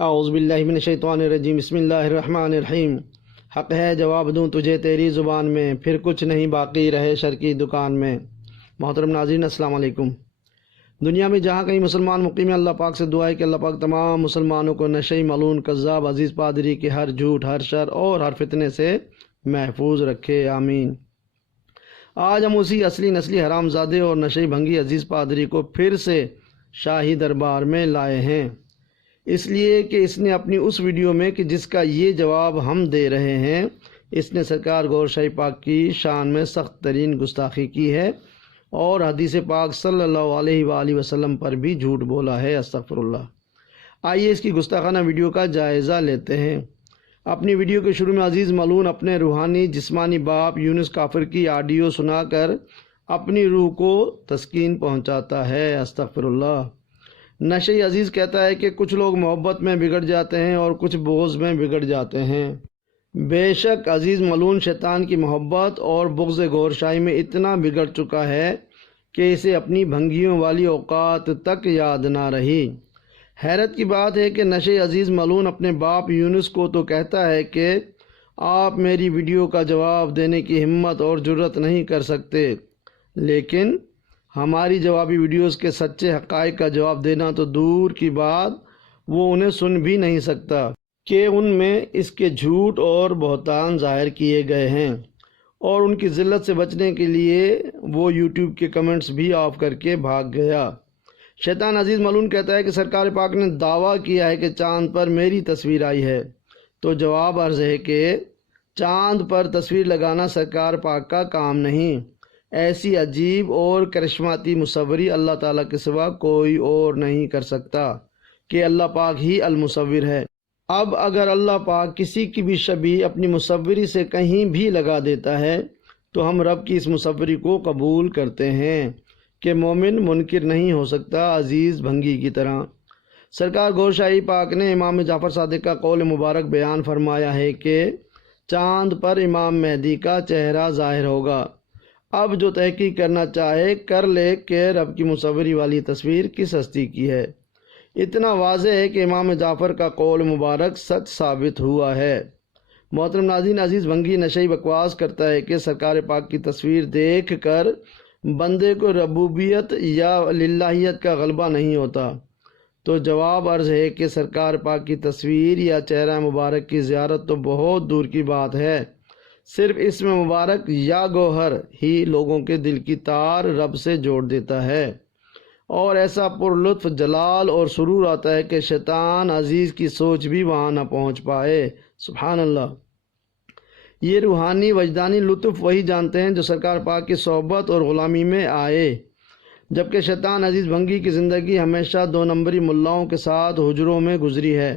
اعوذ باللہ من الشیطان الرجیم، بسم اللہ الرحمن الرحیم۔ حق ہے جواب دوں تجھے تیری زبان میں، پھر کچھ نہیں باقی رہے شر کی دکان میں۔ محترم ناظرین، السلام علیکم۔ دنیا میں جہاں کہیں مسلمان مقیم ہیں، اللہ پاک سے دعا ہے کہ اللہ پاک تمام مسلمانوں کو نشئی، ملعون، کذاب، عزیز پادری کے ہر جھوٹ، ہر شر اور ہر فتنے سے محفوظ رکھے، آمین۔ آج ہم اسی اصلی نسلی حرام زادے اور نشئی بھنگی عزیز پادری کو پھر سے شاہی دربار میں لائے ہیں، اس لیے کہ اس نے اپنی اس ویڈیو میں کہ جس کا یہ جواب ہم دے رہے ہیں، اس نے سرکار گور شاہی پاک کی شان میں سخت ترین گستاخی کی ہے اور حدیث پاک صلی اللہ علیہ وآلہ وسلم پر بھی جھوٹ بولا ہے، استغفر اللہ۔ آئیے اس کی گستاخانہ ویڈیو کا جائزہ لیتے ہیں۔ اپنی ویڈیو کے شروع میں عزیز ملعون اپنے روحانی جسمانی باپ یونس کافر کی آڈیو سنا کر اپنی روح کو تسکین پہنچاتا ہے، استغفر اللہ۔ نشئی عزیز کہتا ہے کہ کچھ لوگ محبت میں بگڑ جاتے ہیں اور کچھ بغض میں بگڑ جاتے ہیں۔ بے شک عزیز ملعون شیطان کی محبت اور بغض گور شاہی میں اتنا بگڑ چکا ہے کہ اسے اپنی بھنگیوں والی اوقات تک یاد نہ رہی۔ حیرت کی بات ہے کہ نشئی عزیز ملعون اپنے باپ یونس کو تو کہتا ہے کہ آپ میری ویڈیو کا جواب دینے کی ہمت اور جرت نہیں کر سکتے، لیکن ہماری جوابی ویڈیوز کے سچے حقائق کا جواب دینا تو دور کی بات، وہ انہیں سن بھی نہیں سکتا کہ ان میں اس کے جھوٹ اور بہتان ظاہر کیے گئے ہیں، اور ان کی ذلت سے بچنے کے لیے وہ یوٹیوب کے کمنٹس بھی آف کر کے بھاگ گیا۔ شیطان عزیز ملعون کہتا ہے کہ سرکار پاک نے دعویٰ کیا ہے کہ چاند پر میری تصویر آئی ہے، تو جواب عرض ہے کہ چاند پر تصویر لگانا سرکار پاک کا کام نہیں۔ ایسی عجیب اور کرشماتی مصوری اللہ تعالیٰ کے سوا کوئی اور نہیں کر سکتا کہ اللہ پاک ہی المصور ہے۔ اب اگر اللہ پاک کسی کی بھی شبیہ اپنی مصوری سے کہیں بھی لگا دیتا ہے تو ہم رب کی اس مصوری کو قبول کرتے ہیں کہ مومن منکر نہیں ہو سکتا، عزیز بھنگی کی طرح۔ سرکار گور شاہی پاک نے امام جعفر صادق کا قول مبارک بیان فرمایا ہے کہ چاند پر امام مہدی کا چہرہ ظاہر ہوگا۔ اب جو تحقیق کرنا چاہے کر لے کہ رب کی مصوری والی تصویر کس ہستی کی ہے۔ اتنا واضح ہے کہ امام جعفر کا قول مبارک سچ ثابت ہوا ہے۔ محترم ناظرین، عزیز بھنگی نشئی بکواس کرتا ہے کہ سرکار پاک کی تصویر دیکھ کر بندے کو ربوبیت یا للہیت کا غلبہ نہیں ہوتا، تو جواب عرض ہے کہ سرکار پاک کی تصویر یا چہرہ مبارک کی زیارت تو بہت دور کی بات ہے، صرف اسم مبارک یا گوہر ہی لوگوں کے دل کی تار رب سے جوڑ دیتا ہے، اور ایسا پر لطف جلال اور سرور آتا ہے کہ شیطان عزیز کی سوچ بھی وہاں نہ پہنچ پائے، سبحان اللہ۔ یہ روحانی وجدانی لطف وہی جانتے ہیں جو سرکار پاک کی صحبت اور غلامی میں آئے، جبکہ شیطان عزیز بھنگی کی زندگی ہمیشہ دو نمبری ملاؤں کے ساتھ حجروں میں گزری ہے،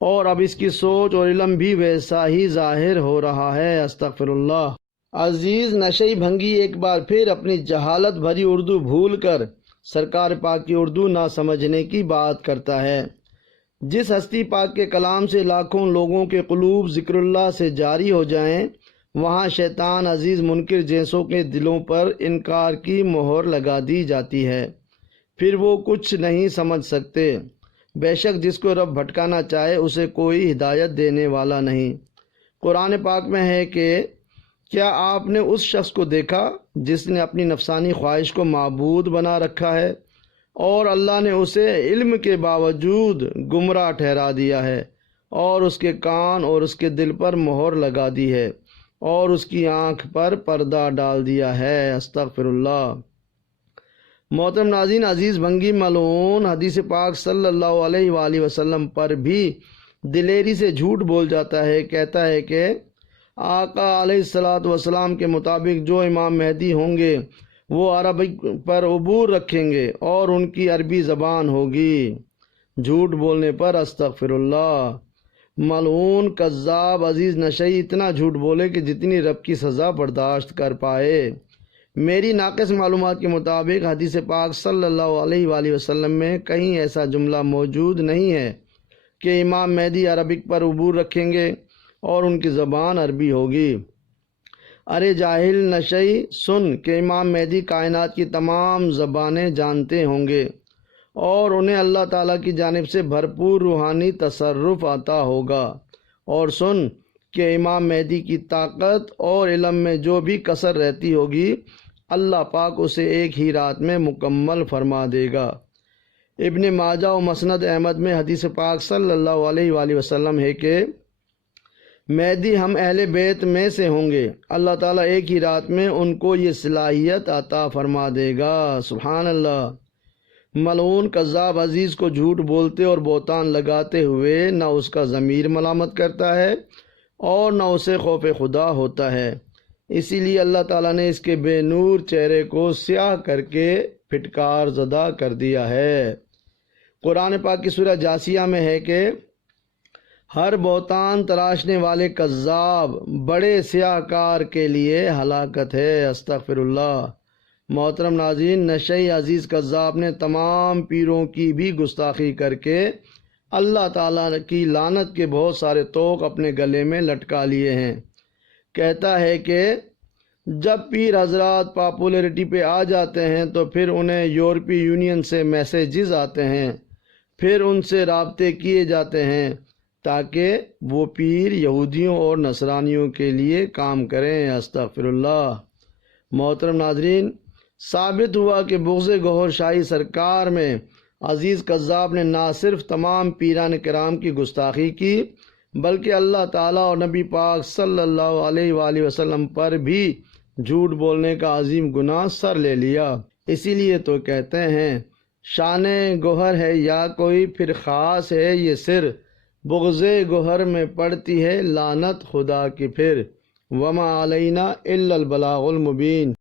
اور اب اس کی سوچ اور علم بھی ویسا ہی ظاہر ہو رہا ہے، استغفر اللہ۔ عزیز نشئی بھنگی ایک بار پھر اپنی جہالت بھری اردو بھول کر سرکار پاک کی اردو نہ سمجھنے کی بات کرتا ہے۔ جس ہستی پاک کے کلام سے لاکھوں لوگوں کے قلوب ذکر اللہ سے جاری ہو جائیں، وہاں شیطان عزیز منکر جیسوں کے دلوں پر انکار کی مہر لگا دی جاتی ہے، پھر وہ کچھ نہیں سمجھ سکتے۔ بے شک جس کو رب بھٹکانا چاہے اسے کوئی ہدایت دینے والا نہیں۔ قرآن پاک میں ہے کہ کیا آپ نے اس شخص کو دیکھا جس نے اپنی نفسانی خواہش کو معبود بنا رکھا ہے اور اللہ نے اسے علم کے باوجود گمراہ ٹھہرا دیا ہے، اور اس کے کان اور اس کے دل پر مہر لگا دی ہے اور اس کی آنکھ پر پردہ ڈال دیا ہے، استغفر اللہ۔ محترم ناظرین، عزیز بھنگی ملعون حدیث پاک صلی اللہ علیہ وآلہ وسلم پر بھی دلیری سے جھوٹ بول جاتا ہے، کہتا ہے کہ آقا علیہ السلام کے مطابق جو امام مہدی ہوں گے وہ عربی پر عبور رکھیں گے اور ان کی عربی زبان ہوگی۔ جھوٹ بولنے پر استغفر اللہ۔ ملعون کذاب عزیز نشئی اتنا جھوٹ بولے کہ جتنی رب کی سزا برداشت کر پائے۔ میری ناقص معلومات کے مطابق حدیث پاک صلی اللہ علیہ وآلہ وسلم میں کہیں ایسا جملہ موجود نہیں ہے کہ امام مہدی عربک پر عبور رکھیں گے اور ان کی زبان عربی ہوگی۔ ارے جاہل نشئی، سن کہ امام مہدی کائنات کی تمام زبانیں جانتے ہوں گے اور انہیں اللہ تعالیٰ کی جانب سے بھرپور روحانی تصرف عطا ہوگا۔ اور سن کہ امام مہدی کی طاقت اور علم میں جو بھی کسر رہتی ہوگی اللہ پاک اسے ایک ہی رات میں مکمل فرما دے گا۔ ابن ماجہ و مسند احمد میں حدیث پاک صلی اللہ علیہ وآلہ وسلم ہے کہ مہدی ہم اہل بیت میں سے ہوں گے، اللہ تعالیٰ ایک ہی رات میں ان کو یہ صلاحیت عطا فرما دے گا۔ سبحان اللہ۔ ملعون کذاب عزیز کو جھوٹ بولتے اور بہتان لگاتے ہوئے نہ اس کا ضمیر ملامت کرتا ہے اور نہ اسے خوف خدا ہوتا ہے، اسی لیے اللہ تعالیٰ نے اس کے بے نور چہرے کو سیاہ کر کے پھٹکار زدہ کر دیا ہے۔ قرآن پاک کی سورہ جاسیہ میں ہے کہ ہر بہتان تراشنے والے کذاب بڑے سیاہ کار کے لیے ہلاکت ہے۔ استغفر اللہ۔ محترم ناظرین، نشئی عزیز کذاب نے تمام پیروں کی بھی گستاخی کر کے اللہ تعالیٰ کی لعنت کے بہت سارے طوق اپنے گلے میں لٹکا لیے ہیں۔ کہتا ہے کہ جب پیر حضرات پاپولیرٹی پہ آ جاتے ہیں تو پھر انہیں یورپی یونین سے میسیجز آتے ہیں، پھر ان سے رابطے کیے جاتے ہیں تاکہ وہ پیر یہودیوں اور نصرانیوں کے لیے کام کریں۔ استغفر اللہ۔ محترم ناظرین، ثابت ہوا کہ بغض گوہر شاہی سرکار میں عزیز کذاب نے نہ صرف تمام پیران کرام کی گستاخی کی بلکہ اللہ تعالیٰ اور نبی پاک صلی اللہ علیہ وآلہ وسلم پر بھی جھوٹ بولنے کا عظیم گناہ سر لے لیا۔ اسی لیے تو کہتے ہیں شان گوہر ہے یا کوئی پھر خاص ہے یہ سر، بغض گوہر میں پڑتی ہے لعنت خدا کی پھر، وما علینا الا البلاغ المبین۔